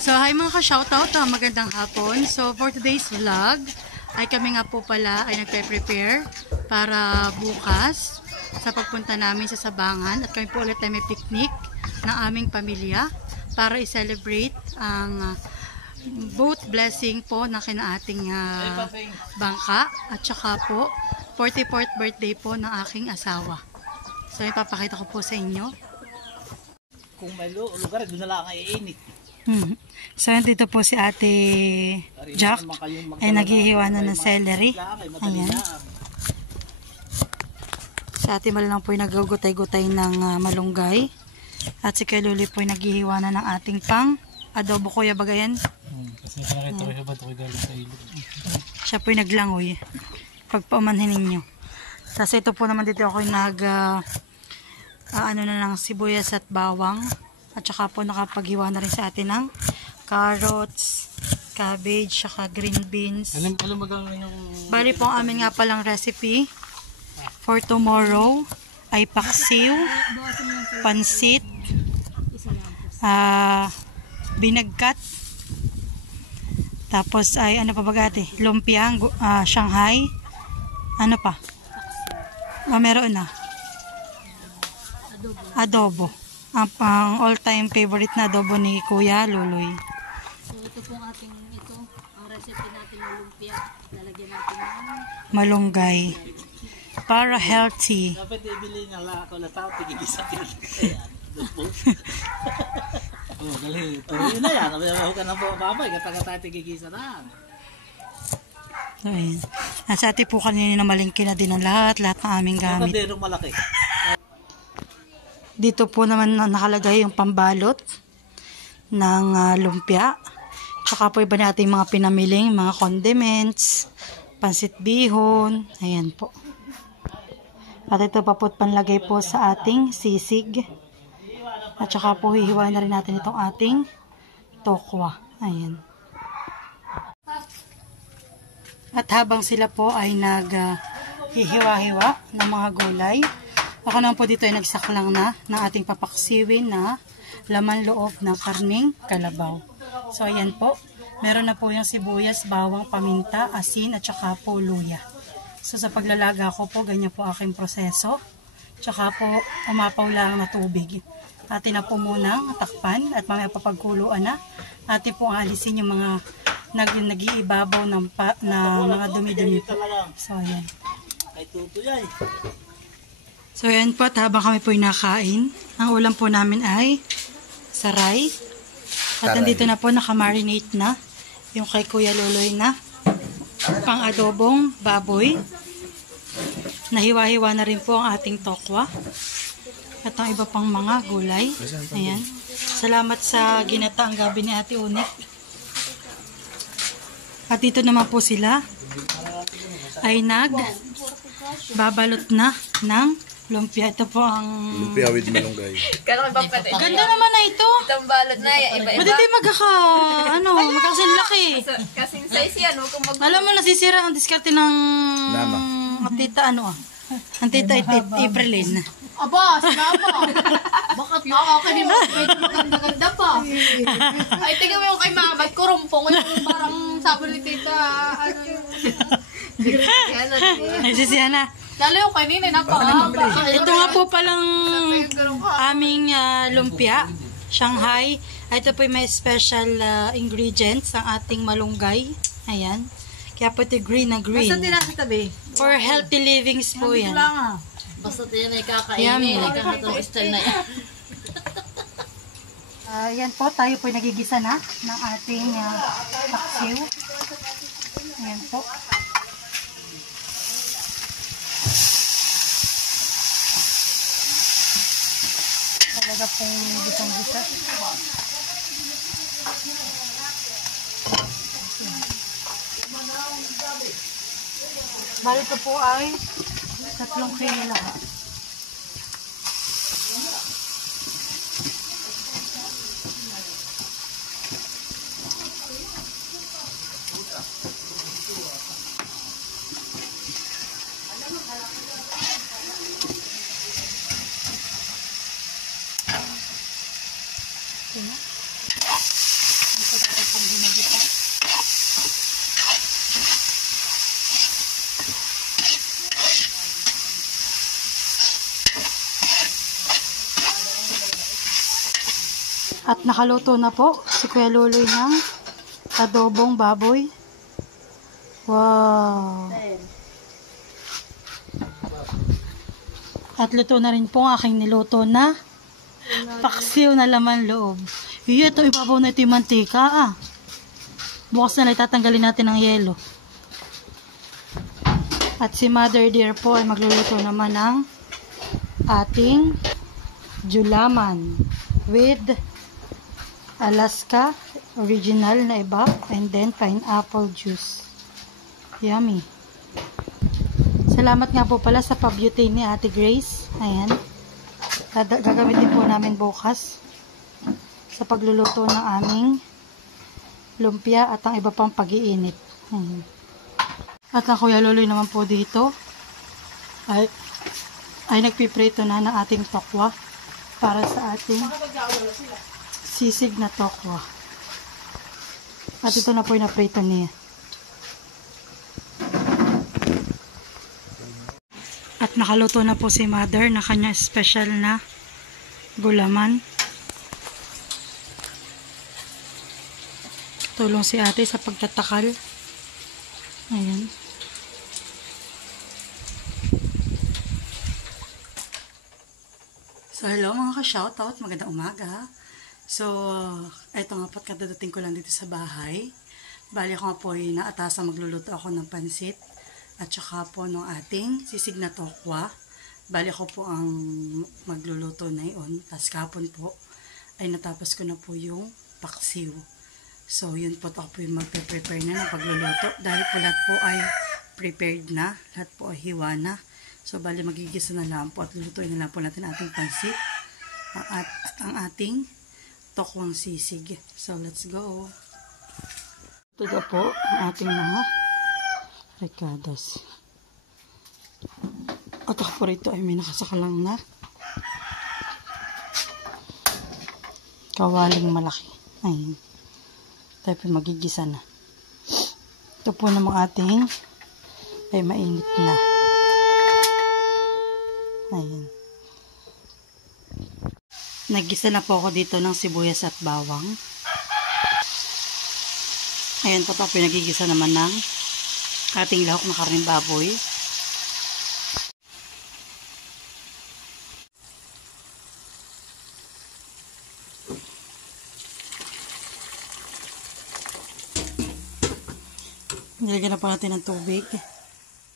So, hi mga ka-shoutout, magandang hapon. So, for today's vlog, ay kami nga po pala ay nagpe-prepare para bukas sa pagpunta namin sa Sabangan. At kami po ulit ay may picnic ng aming pamilya para i-celebrate ang boat blessing po na kinaating bangka. At saka po, 44th birthday po ng aking asawa. So, ipapakita ko po sa inyo. Kung may lugar, doon na lang ang iinit. So, dito po si Ate Jack ay naghihiwa na ng celery. Ayan. Si Ate Mal lang po ay nagugutay-gutay ng malunggay. At si Keluli po ay naghihiwa na ng ating pang adobo, Kuya Bagayan. Kasi nakita ko siya ba ito galing sa ilog. Siya po ay naglangoy. Pagpaumanhin ninyo. Tapos ito po naman dito ako ano na lang, sibuyas at bawang. At saka po nakapaghiwa na rin sa atin ng carrots, cabbage, saka green beans. Bali po ang amin nga palang recipe for tomorrow ay paksiw, pansit, binagkat, tapos ay ano pa ba ate? Lumpia, Shanghai, ano pa? Meron na. Adobo. Ang all-time favorite na adobo ni Kuya Luloy. So ito pong ating ang recipe natin ng lumpia. Lalagyan natin ng malunggay. Para healthy. Dapat ibili na lang ako na tao, tigigisa din. Oh, galing. Yun na yan. Huwag ka na po babay. Kataga tayo tigigisa na. So, ayan. Nasa ati po kanina na malingki na din ang lahat ng aming gamit. Ito din malaki. Dito po naman nakalagay yung pambalot ng lumpia. Tsaka po iba natin mga pinamiling, mga condiments, pansit bihon. Ayan po. At ito pa po panlagay po sa ating sisig. At tsaka po hihiwain na rin natin itong ating tokwa. Ayan. At habang sila po ay naghihiwa-hiwa ng mga gulay, ako naman po dito ay nagsaklang na ng ating papaksiwin na laman loob ng karning kalabaw. So ayan po, meron na po yung sibuyas, bawang, paminta, asin at saka po luya. So sa paglalaga ko po, ganyan po aking proseso. Tsaka po umapaw lang na tubig. Atin na po munang takpan at mamaya papagkuluan na. Atin po alisin yung mga nag-iibabaw ng mga dumi-dumi po. So ayan. Kay tuto yan. So ayan po, at habang kami po nakain, ang ulam po namin ay saray. At nandito na po, nakamarinate na yung kay Kuya Loloy na pang adobong baboy. Nahiwa-hiwa na rin po ang ating tokwa. At ang iba pang mga gulay. Ayan. Salamat sa ginataang gabi ni Ate Unik. At dito naman po sila ay nagbabalot na ng lumpia. Ito po ang lumpia with malunggay. ganda naman na ito. itong balot na iba-iba. Pwede tayo magkakasing laki. Kasing size yan. Alam mo, nasisira ang diskarte ng tita ang tita Aprilin. Aba, sinama. Bakit na ako kanina? Maganda pa. Ay, tingnan mo yung kay mama. Kurumpong yung parang sabi ni tita. Nagsisihan na. Lalo yung kanina, napakahaba. Ito nga po palang aming lumpia, Shanghai. Ito po may special ingredients ang ating malunggay. Ayan. Kaya po ito green na green. Basta tinasa tabi. For healthy livings po yan. Basta yan ay kakainin. Ikahatong style na yan. Ayan po, tayo po nagigisa na ng ating paksiw. Ayan po. Talaga pong gisang-gisa. Bali ito po ay 3 kilo lahat. At nakaluto na po si Kuya Luloy ng adobong baboy. Wow! At luto na rin po ang aking niluto na paksiw na laman loob. Ito, ibabaw na ito yung mantika. Bukas na lang itatanggalin natin ang yelo. At si Mother Dear po ay magluluto naman ng ating julaman with Alaska original na iba and then pineapple juice. Yummy. Salamat nga po pala sa pa-beauty ni Ate Grace. Ayan. Gagamitin po namin bukas sa pagluluto ng aming lumpia at ang iba pang pag-iinit. Ayan. At ang Kuya Luloy naman po dito ay nagpiprito na ng ating tokwa para sa ating sisig na tokwa. At ito na po yung naprito niya. At nakaluto na po si Mother na kanya special na gulaman. Tulong si ate sa pagtatakal. Ayan. So hello mga ka-shoutout, magandang umaga. So, eto nga po't kadadating ko lang dito sa bahay. Bali ako nga po ay naatasa magluluto ako ng pansit at saka po ng ating sisig na tokwa. Bali ako po ang magluluto na yun. Tapos kahapon po ay natapos ko na po yung paksiw. So, yun po ako po yung magpe-prepare na ng pagluluto. Dahil po lahat po ay prepared na. Lahat po ay hiwa na. So, bali magigisa na lang po at lulutuin na lang po natin ating pansit at ang ating tokwang sisig. So, let's go. Ito na po ang ating mga ricados. At ako po rito ay may nakasakalang na kawaling malaki. Ayun. Tayo po magigisa na. Ito po namang ating ay mainit na. Ayun. Naggisa na po ako dito ng sibuyas at bawang. Ayan po tayo nagigisa naman ng ating lahok na karneng baboy. Nilagyan na po natin ng tubig.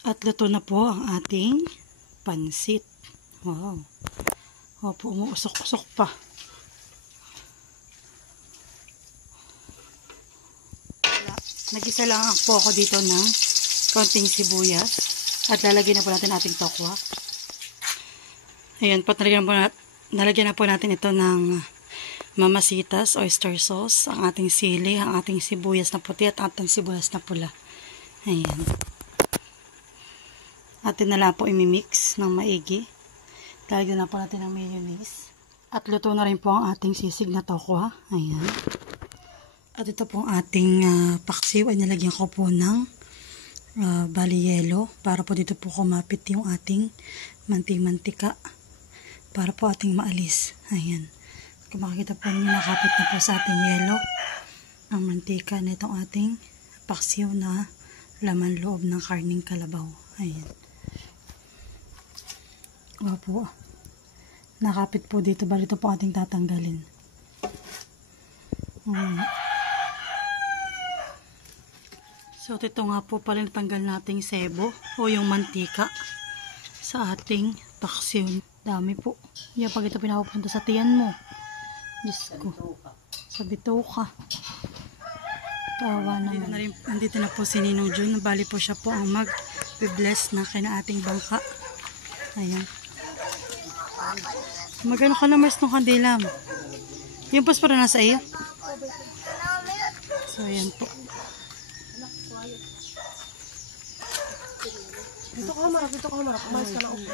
At luto na po ang ating pansit. Wow. Opo, umuusok-usok pa. Nagisa lang po ako dito ng konting sibuyas. At lalagyan na po natin ating tokwa. Ayan po, nalagyan na po natin ito ng mamasitas, oyster sauce, ang ating sili, ang ating sibuyas na puti at ating sibuyas na pula. Ayan. Atin na lang po imimix ng maigi. Lalagyan na po natin ng mayonnaise. At luto na rin po ang ating sisig na tokwa. Ayan. At ito po ang ating paksiw ay nalagyan ko po ng bali yelo para po dito po kumapit yung ating mantika para po ating maalis. Ayan. Kung makikita po ninyo nakapit na po sa ating yelo ang mantika na itong ating paksiw na laman loob ng karning kalabaw. Ayan. Opo. Nakapit po dito. Bali ito po ating tatanggalin. So, ito nga po pala natanggal nating sebo o yung mantika sa ating paksiw. Dami po. Yan pag ito pinapupunta sa tiyan mo. Diyos ko. Sa bituka. Kawa naman. Andito na po si Ninong Jun. Bali po siya po ang mag-bless na kina ating bangka. Ayan. Magano ka naman ng kandila mo? Yung posporo nasa iyo? So, ayan po. Dito ka marap. Kumalis ka na upo.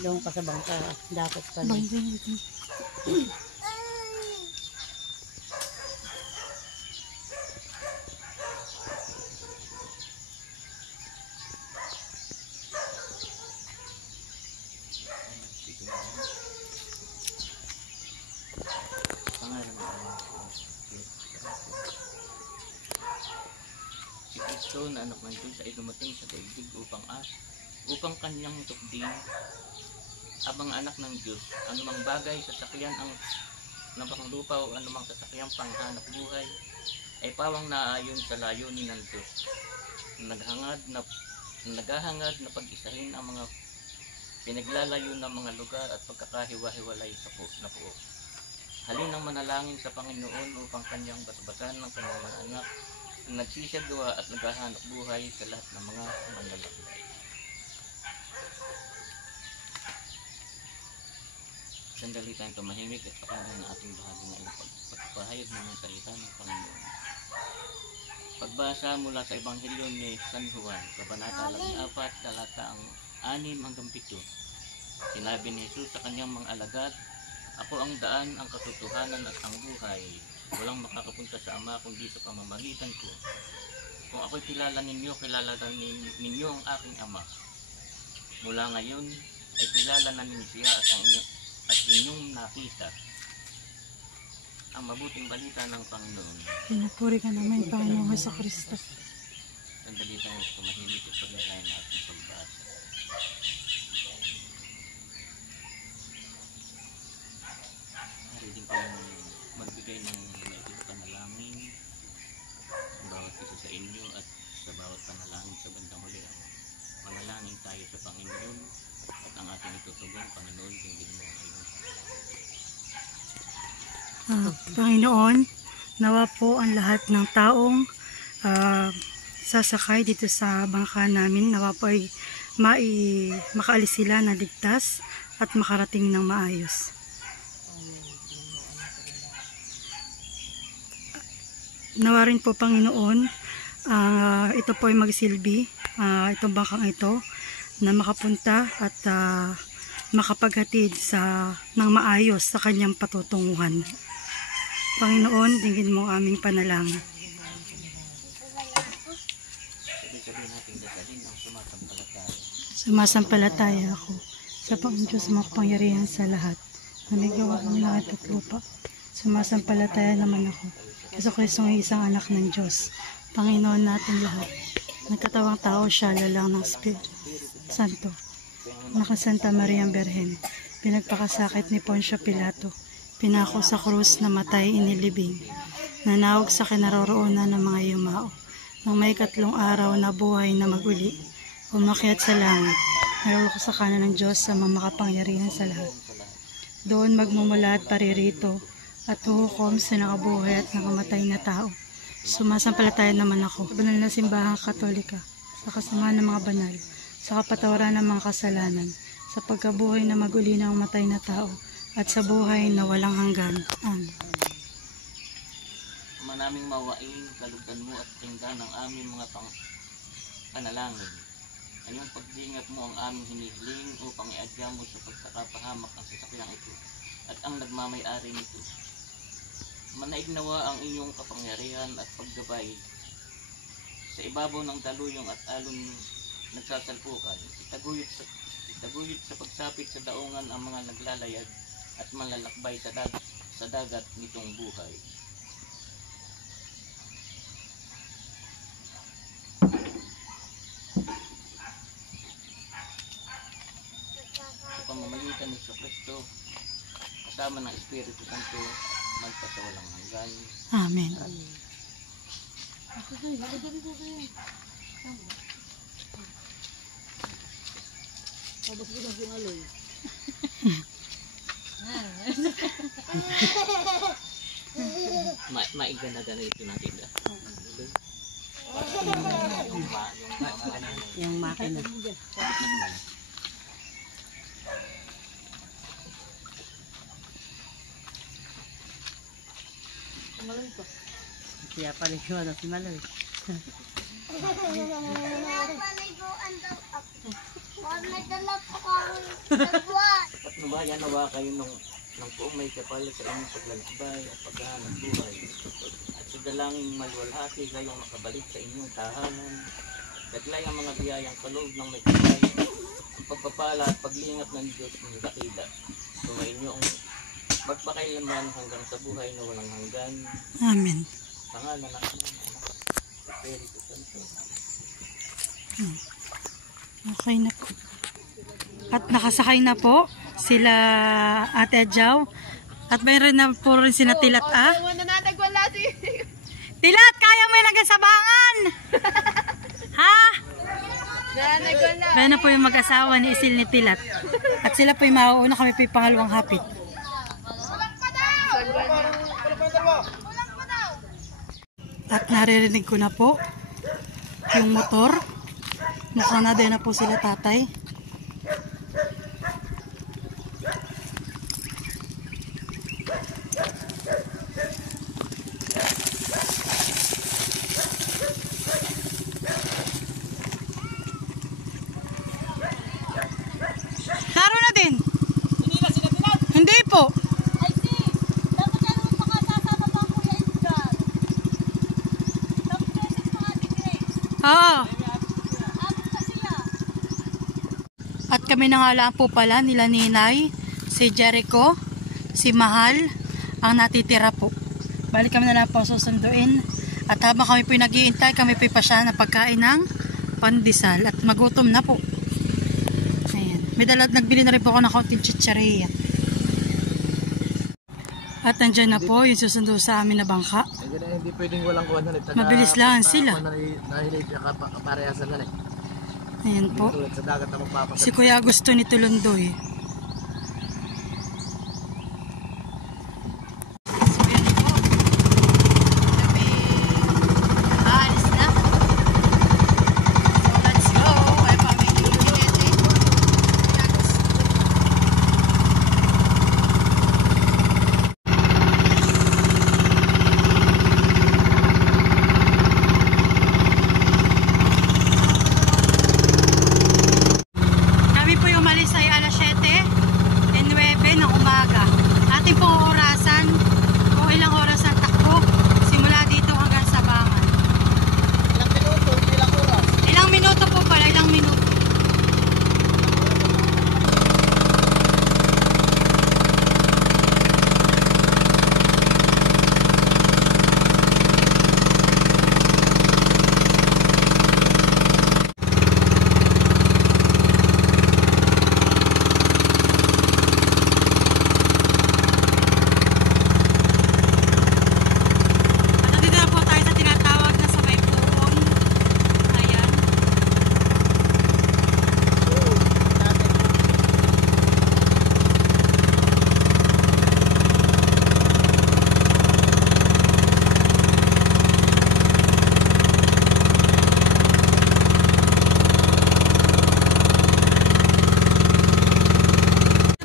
Doon ka sa bangka. Dapat pala. Bangka. Kristo na anak ng Diyos ay dumating sa daigdig upang kanyang tukdin habang anak ng Diyos. Anumang bagay sasakyan ang napanglupa o anumang sasakyang panghanap buhay ay pawang naayon sa layunin ng Diyos. Naghahangad na pag-isahin ang mga pinaglalayo ng mga lugar at pagkakahiwa-hiwalay na puo. Halin ang manalangin sa Panginoon upang kanyang basbasan ng kanyang mga anak na nagsisagawa at naghahanap buhay sa lahat ng mga manlalakbay. Sandali tayong tumahimik at pakinggan ang ating bahagi ng pagpahayag ng salita ng Panginoon. Pagbasa mula sa Ebanghelyo ni San Juan, Kabanata 14, talata 6-7. Sinabi ni Jesus sa kanyang mga alagad, "Ako ang daan, ang katotohanan at ang buhay. Walang makakapunta sa Ama kundi sa pamamagitan ko. Kung ako'y kilala ninyo, kilala ninyo ang aking Ama. Mula ngayon ay kilala na ninyo siya at inyong nakita." Ang mabuting balita ng Panginoon. Pinupuri ka naman, Panginoong Jesucristo. Sandali tayo tumahimik at paglalaan natin pagbasa. Narinig ko yung magbigay ng maikot panalangin sa bawat isa sa inyo at sa bawat panalangin sa bandang huli. Panalangin tayo sa Panginoon at ang ating itutugon, Panginoon, tingin mo ang iyong Panginoon, nawa po ang lahat ng taong sasakay dito sa bangka namin, nawa po ay makaalis sila na ligtas at makarating ng maayos. Nawa rin po, Panginoon, ito po ay magsilbi, itong bangkang ito, na makapunta at makapaghatid ng maayos sa kanyang patutunguhan. Panginoon, dinggin mo aming panalangin. sabihin natin dasalin ang sumasampalataya. Sumasampalataya ako sa Panginoon makapangyarihan sa lahat. Naligawa ang langit at lupa. Sumasampalataya naman ako. Jesucristo ang isang anak ng Diyos. Panginoon natin lahat. Nagkatawang tao siya, lalang ng Espiritu Santo. Anak ng Santa Maria Berhen. Pinagpakasakit ni Poncio Pilato. Pinako sa krus na matay inilibing. Nanawag sa kinaroroonan ng mga yumao. Nang may 3 araw na buhay na maguli. Umakyat sa langit. Narulok sa kanan ng Diyos sa makapangyarihan sa lahat. Doon magmumula at paririto at huhukom sa nakabuhay at nakamatay na tao. Sumasampalataya naman ako sa banal na simbahang Katolika, sa kasamahan ng mga banal, sa kapatawaran ng mga kasalanan, sa pagkabuhay na maguli ng matay na tao, at sa buhay na walang hanggan. Amen. Manaming mawain, kalugdan mo at tinggan ang aming mga panalangin. Ayong pagdingat mo ang aming hinihiling upang iadya mo sa pagkakapahamak ang sasakyang ito at ang nagmamay-ari nito. Manaignawa ang inyong kapangyarihan at paggabay sa ibabaw ng daluyong at alon nagsasalpukan. Itaguyod sa pagsapit sa daungan ang mga naglalayag at malalakbay sa dagat nitong buhay. Sa pamamagitan ni Kristo, kasama ng Espiritu Santo, magpasawalang hanggan. Amen. Maigana-gana ito natin. Yung makina. Kaya pala yung ano si Maloy. Patnubayan nawa kayo ng buong may kapal sa inyong paglalakbay at paghahanap buhay. At sa dalangin malwalhati kayong makabalik sa inyong tahanan. Daglay ang mga biyayang kaloob ng may kapal. Ang pagpapala at paglingat ng Diyos ng dakila. Sumainyo ang magpakailaman hanggang sa buhay na walang hanggan. Amen. Pangalan ng Espiritu Santo. Okay na po. At nakasakay na po sila Ate Adjaw. At mayroon na po rin sina Tilat Wala natagwala si... Tilat, kaya mo yung nagasabangan! Ha? Natagwala. Kaya na po yung mag-asawa ni Isil ni Tilat. At sila po yung mauuna, kami po yung pangalawang hapit. At naririnig ko na po yung motor. Mukhang na din na po sila tatay. Naroon na din. Hindi po. Oo. At kami na nga lang po pala nila Ninay, si Jericho, si Mahal, ang natitira po. Balik kami na lang po susunduin. At habang kami po nag-iintay, kami po pa siya ng pagkain ng pandesal. At magutom na po. Ayan. Nagbili na rin po ako ng kaunting chicharia. At nandyan na po yung susundo sa amin na bangka. Hindi pwedeng walang kuwan na Mabilis lang sila. Nahilig ka kaparehasan na Ayan po. Tulad sa dagat na magpapasal. Si Kuya gusto ni Tulundoy. So yan po. Kami aalis na. So let's go. Ay pa may nilulingete. Kami po yung umalis ay alas 7:09 ng umaga. Ating pong orasan kung ilang oras ang takbo simula dito hanggang sa Bangan. Ilang minuto, ilang oras. Ilang minuto po pala, ilang minuto. At nandito na po tayo sa tinatawag na sa may puon. Ayan.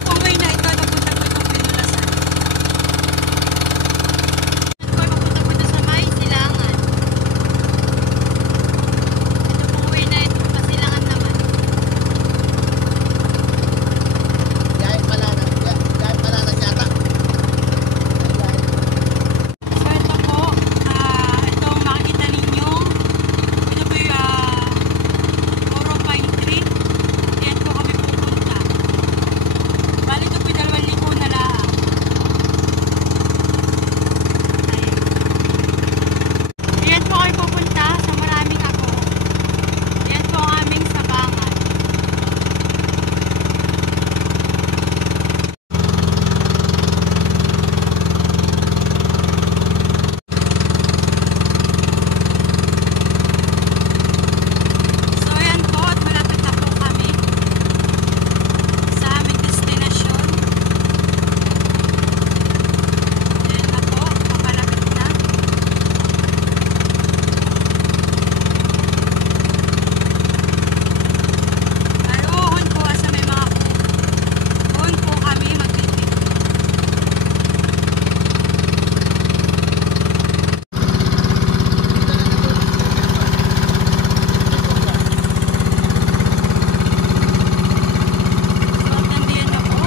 Itong way na ito, papunta po itong Pinulasan. Ito po papunta po ito sa may Silangan. Ito pong way na ito, Pasilangan naman. Dahil pala na yata. So ito po, itong makikita ninyo, ito po yung Puro Pine Tree. Diyan po kami pupunta. Bali ito po yung 2,000 na lang. Ayan. Diyan po kami pupunta sa Maraming Ako. Diyan po ang aming sabangan. So ayan po at malapit na po kami sa aming destinasyon. Ayan na po, papalapit na. Ay, uhon po sa may mga uhon po kami magpipig. So at nandiyan na po.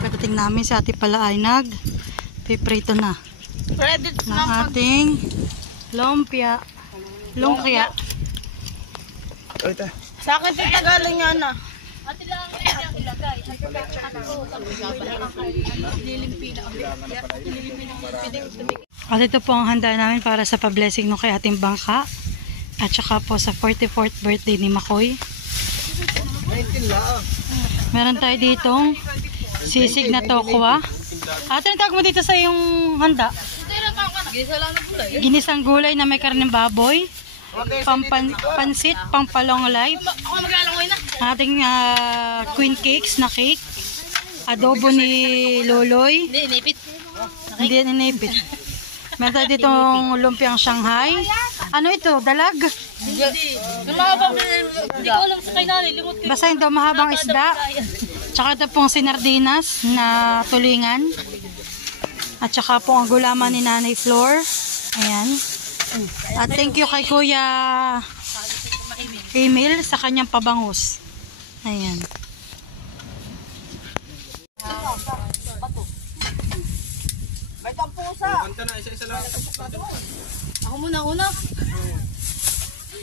Pagdating namin si ate pala ay piprito na Ready ng ating lumpia. Sa akin tita galing yan ah. Ate lang. At ito po ang handa namin para sa pa-blessing no kay ating bangka. At saka po sa 44th birthday ni Makoy. Meron tayo ditong sisig na tokwa. Ate, ang tawag mo dito sa yung handa? Ginisang gulay na may karneng baboy. Pansit, pampalonglay. Ating queen cakes na cake. Adobo ni Loloy. Hindi ninipit. Meron tayo ditong lumpiang Shanghai. Ano ito? Dalag? Hindi ko alam sa kay nanay. Basta yung daw mahabang isda. Tsaka ito pong sinardinas na tulingan. At saka po ang gulaman ni Nanay Flor. Ayan. At thank you kay Kuya Emil sa kanyang pabangus. Ayan. Ako muna una.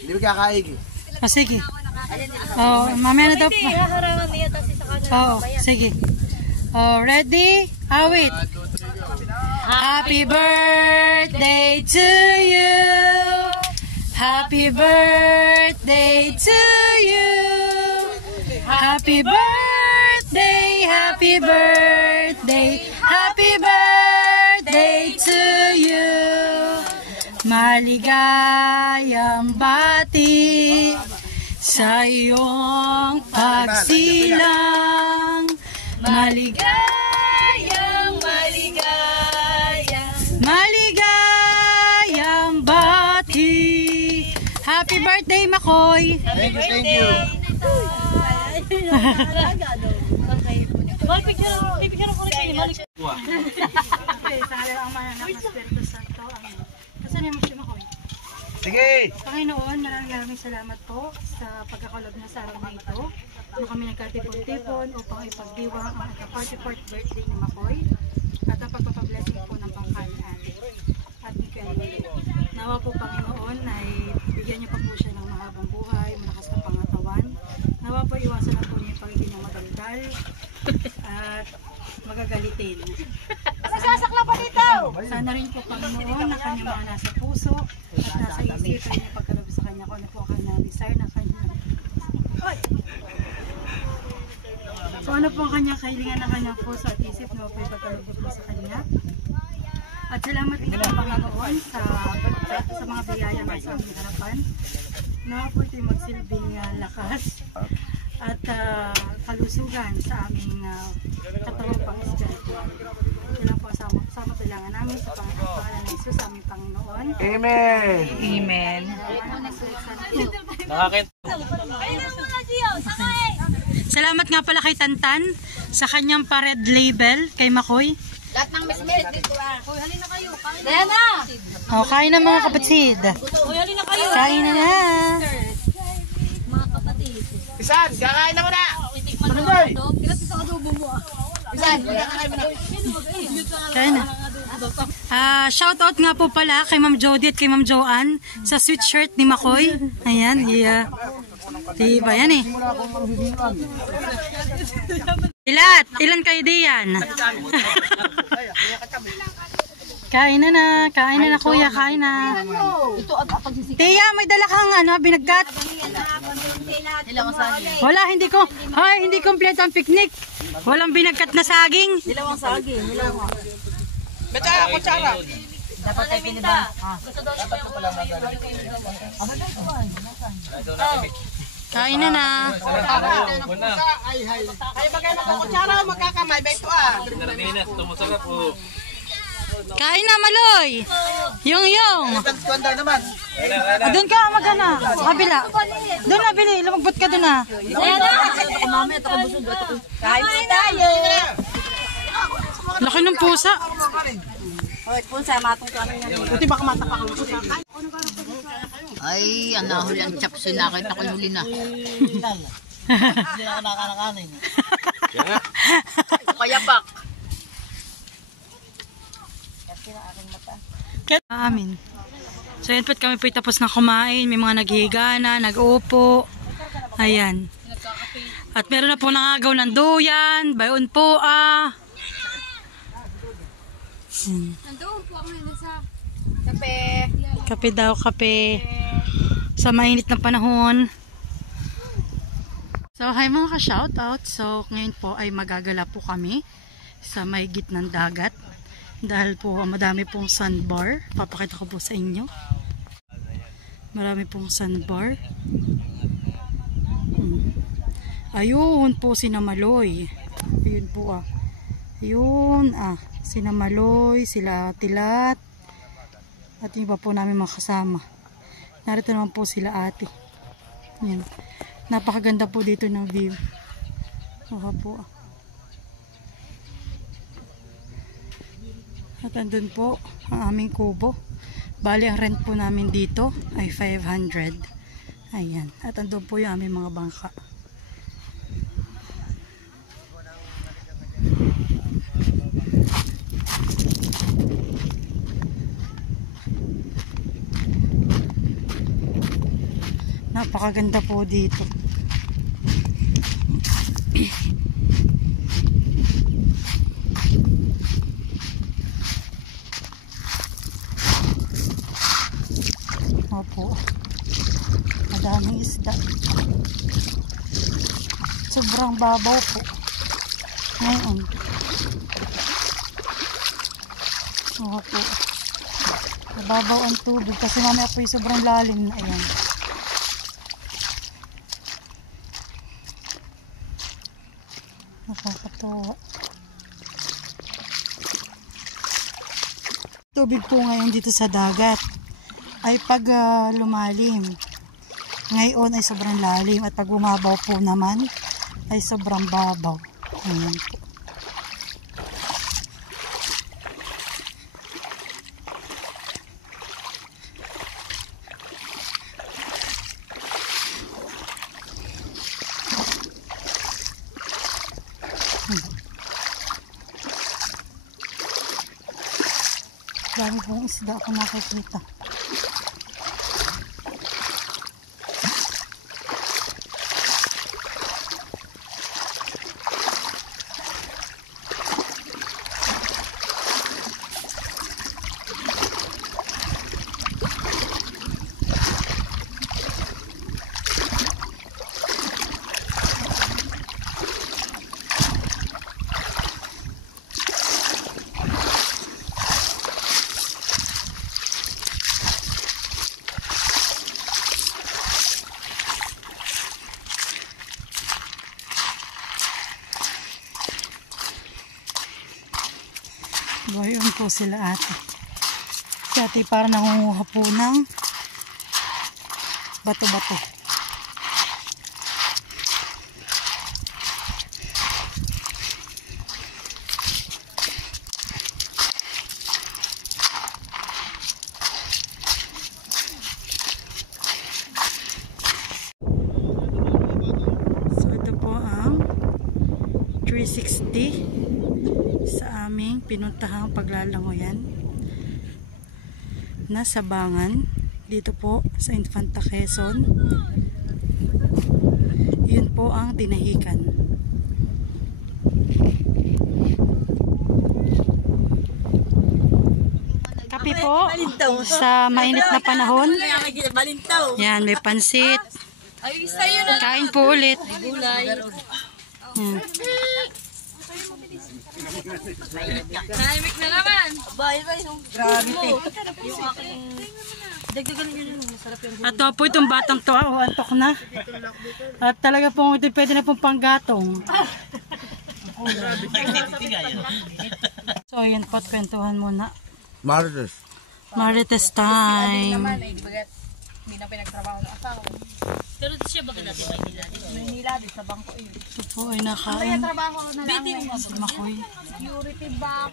Hindi mo kakaig. O sige. Oh, mamaya na daw po. Harangan niya kasi sa kanya. Oo, sige. Oh, ready? Awit. Happy birthday to you. Happy birthday to you. Happy birthday, happy birthday, happy birthday to you. Maligayang bati sa iyong pagsilang. Maligayang, maligayang bati. Happy birthday, Makoy. Thank you. Picture ako rin. Sa ang mananap ng Espiritu Santo. Kasi naman siya, Makoy. Sige! Panginoon, maraming salamat po sa pagkakalob na sa araw na ito. Ano kami nagkatipon-tipon upang ipagdiwang ang 44th birthday ni Makoy at ang pagpapablessing po ng bangka ni ate at ni Kelly. Nawa po, Panginoon, ay bigyan niyo pa po siya ng mahabang buhay, malakas na pangatawan. Nawa po, iwasan na po niya yung pagiging niya madaldal at magagalitin. Nasasakla pa dito! Sana rin po, Panginoon, na kanyang mga nasa puso at nasa isipan niya pagkalob sa kanya kung ano po ang kanyang desire na kanya. So ano po ang kanyang kahilingan ng kanyang puso at isip na po pagkalob po sa kanya. At salamat din po, Panginoon, sa mga biyaya na sa aming harapan. Na po ito'y magsilbing lakas at kalusugan sa aming katawang pang-espiritual. Yan lang po sama tulangan namin sa pangalan ng Jesus, aming Panginoon. Amen! Amen. Salamat nga pala kay Tantan sa kanyang pa-red label kay Makoy. Lahat ng mesmet dito ah. Hoy, halina kayo. Kain na! O, kain na mga kapatid. Hoy, halina kayo. Kain na na. Mga kapatid. Isan! Kakain na mo na! Manunod! Kilat sa adobo mo ah. Isan! Kakain mo na! Kain na. Shout out nga po pala kay Ma'am Jody at kay Ma'am Joanne sa sweet shirt ni Makoy. Ayan, diba yan eh. Ilan kayo diyan? Kain na kuya, kain na. Tiya, may dala kang binagkat. Wala, hindi kompleto ang picnic. Walang binagkat na saging. Dilawang saging. Kutsara! Kutsara! Dapat ay pinibang. Kain na na. Ay, bagay mo kung kutsara o magkakamay. Ba ito ah! Kain na, Maloy. Yung. Kuwanda naman! Doon ka magana. Sa kabila. Doon na, Bili. Lumagbot ka doon na. Ayan na! Mamaya ito kabusog. Kain na tayo! Laki ng pusa. Hoy, punsa, matong ka niya. Buti baka matapak ang pusa. Ay, ang nahuli ang chapsi na kita ko huli na. Hindi na nakanakanin. Kaya pak. Amin. So yan po't kami po'y tapos na kumain. May mga naghihiga na, nag-upo. Ayan. At meron na po nangagaw ng duyan. Bayon po Nandoon po ako ngayon sa kape. Kape daw, kape. Sa mainit na panahon. So, hi mga ka-shoutout. So, ngayon po ay magagala po kami sa may gitnang dagat. Dahil po madami pong sandbar. Papakita ko po sa inyo. Marami pong sandbar. Ayun po si Namaloy. Ayun po Ayun si Namaloy, sila Tilat. At yung iba po namin mga kasama. Narito naman po sila ate. Ayan. Napakaganda po dito ng view. Oha po. At andun po ang aming kubo. Bali ang rent po namin dito ay 500. Ayan. At andun po yung aming mga bangka. Napakaganda po dito. Opo. Madaming isda. Sobrang babaw po. Ngayon. Opo. Mababaw ang tubig kasi mamaya po yung sobrang lalim na ayan. Nakakatawa. Tubig po ngayon dito sa dagat ay pag lumalim. Ngayon ay sobrang lalim at pag bumabaw po naman ay sobrang babaw. Ayan po. Dami pong isda ako nakikita. Ayun po sila ate. Si ate parang nangunguha po ng bato-bato. So ito po ang 360 sa aming pinuntahang paglalangoyan na Sabangan dito po sa Infanta Quezon. Yun po ang Tinahikan. Kape po sa mainit na panahon. Yan, may pansit. Kain po ulit. Naimik na naman. Grabe te. At po itong batang to, antok na. At talaga pong ito pwede na pong panggatong. So ayan po, kwentuhan muna. Marites time. Hindi na pinagtrabaho ng asawa. Pero siya baga natin Maynila, di sa bangko yun. Ito po ay nakain. Trabaho na lang. Makoy. Security ba?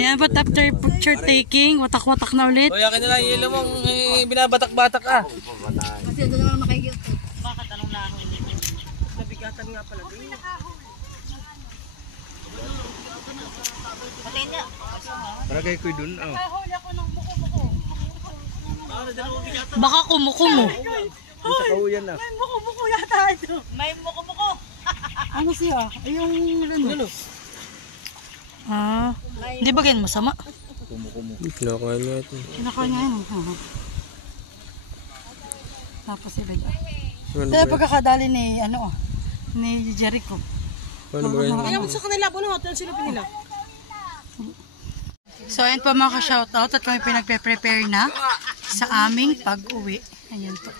Yan po, after picture taking, watak-watak na ulit. Kaya ka na lang yung mong binabatak-batak Kasi doon naman makikita. Bakit anong na ako hindi? Nabigatan nga pala din. Patay na. Paragay ko dun. Baka kumukumo. Sa kauyan na. Buko-buko yata. May muko-muko. Ano siya? Ay, yung luno. Hindi ba ganyan masama? Kinakain natin. Kinakain niya yan. Tapos ilagay. Ano Kaya ba? pagkakadali ni, ni Jericho. Ano ba yun? Kaya sa kanila po, hotel sila pinila. So, ayan po mga ka-shoutout at kami pinagpe-prepare na sa aming pag-uwi. Ayan po.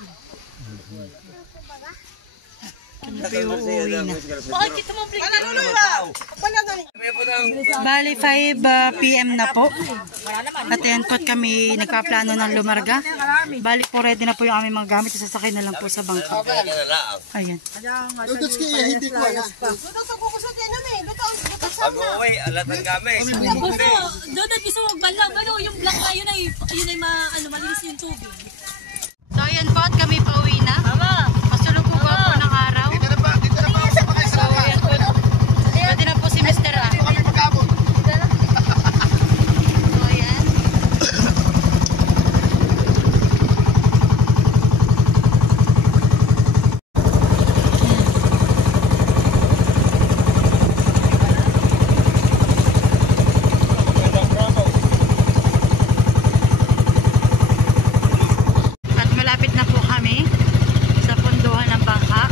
Kami po uuwi na. Bakit kita mo bling? Bali, 5 p.m. na po. At ayan po at kami nagpaplano ng lumarga. Bali po, ready na po yung aming mga gamit. Sasakay na lang po sa bangka. Ayan. Pag-uwi, alat ng gamit. Doon at gusto mo balang, yung black na yun ay malinis yung tubig. So, ayan po at kami pauwi na. Pasulog po ba po ng araw? So, ayan po. Pwede na po si Mr. A. So, ayan. At malapit na po kami sa punduhan ng bangka.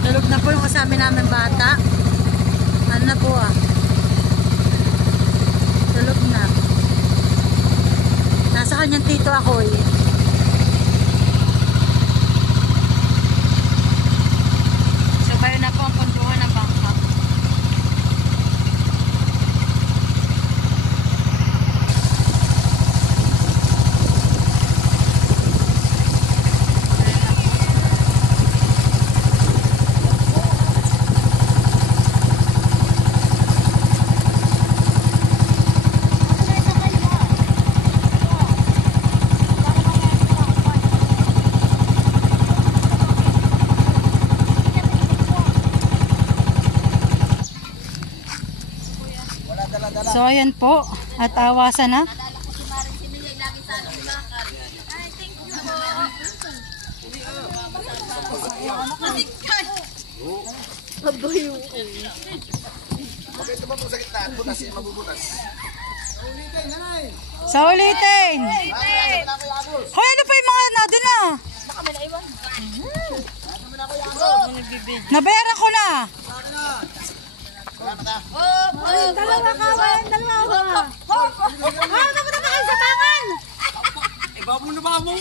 Tulog na po yung kasama namin bata. Ano na po tulog na. Nasa kanyang tito ako eh. So kayo na po ang punduhan ng bangka. So ayan po at awasan na. Sa ulitin. Hoy, ano pa yung mga doon na? Nabayaran ko na. Dalawa kawan, dalawa. Dapat na kayo sa tangan. Iba mo na ba mo?